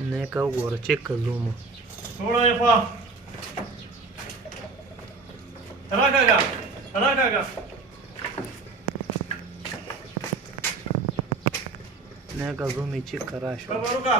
Neka ugora čeka zumu. थोड़ा ये पा रखा Neka zumi čeka rašo. रुका